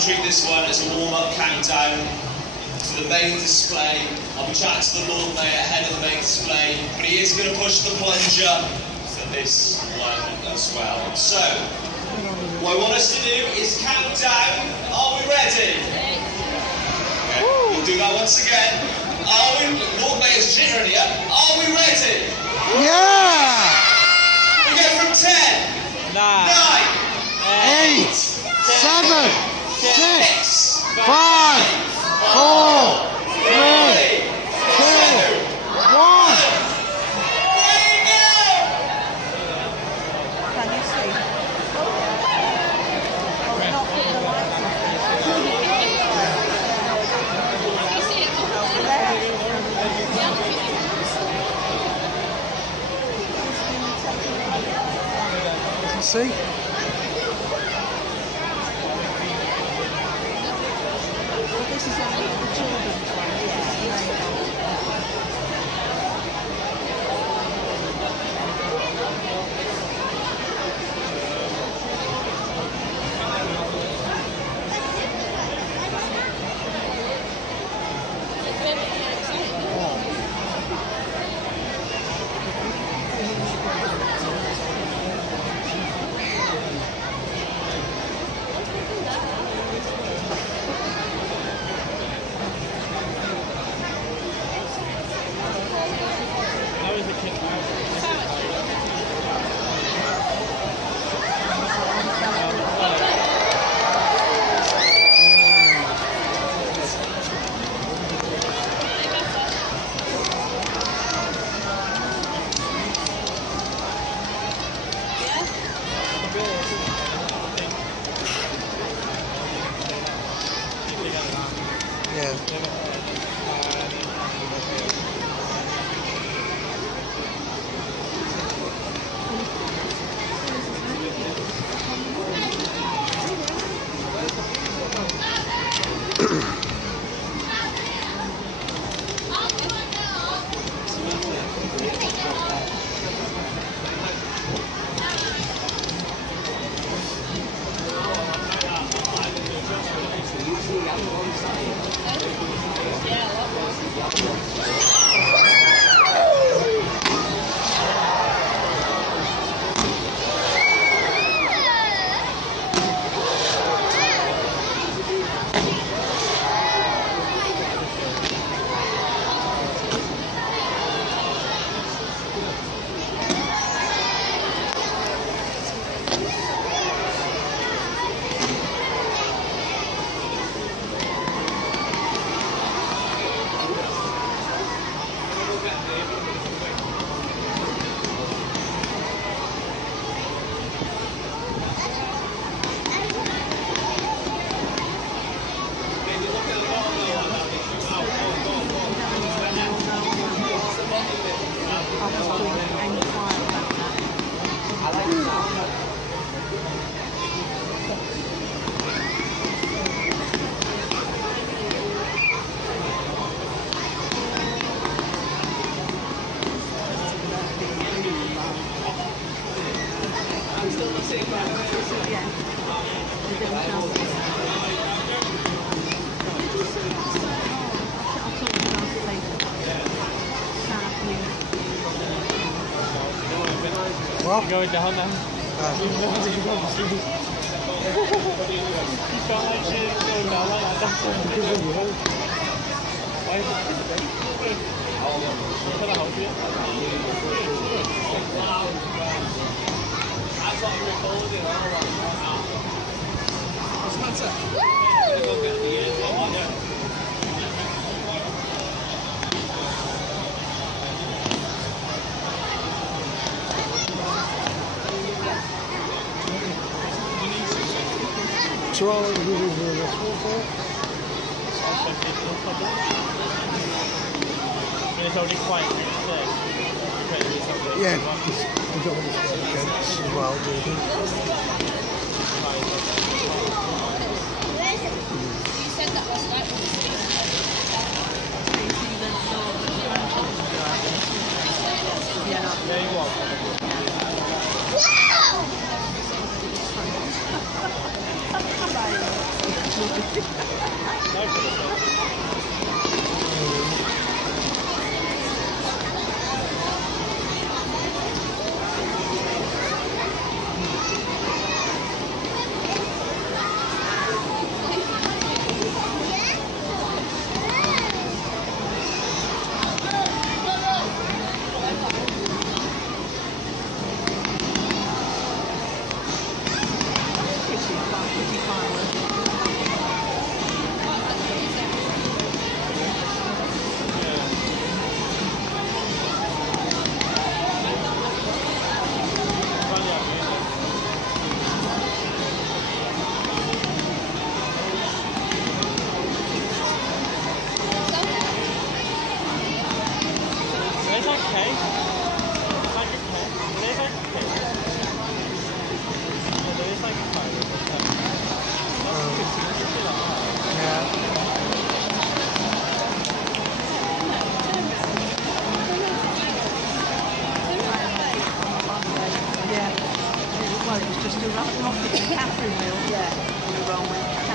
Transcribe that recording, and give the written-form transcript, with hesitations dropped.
to treat this one as a warm-up countdown to the main display. I'll be chatting to the Lord Mayor ahead of the main display, but he is going to push the plunger for this one as well. So, what I want us to do is count down. Are we ready? Okay, we'll do that once again. Are we? Lord Mayor's jittering here. Are we ready? Yeah! We go from 10. 9, 8, 7, 6, 5, 4, 3, 2, 1. Can you see? Oh, not put the lights on. See? This is only the children's one. This is What? Going down now. You can't actually go down like that. Why is it? Put a house here. I thought you recorded it all right. What's that? So all of it's already quite yeah, we got one against as well, do we? You said that last night. Yeah, you are. Wow! Well, it was just a rocket and Catherine wheel. Yeah. On the wrong way.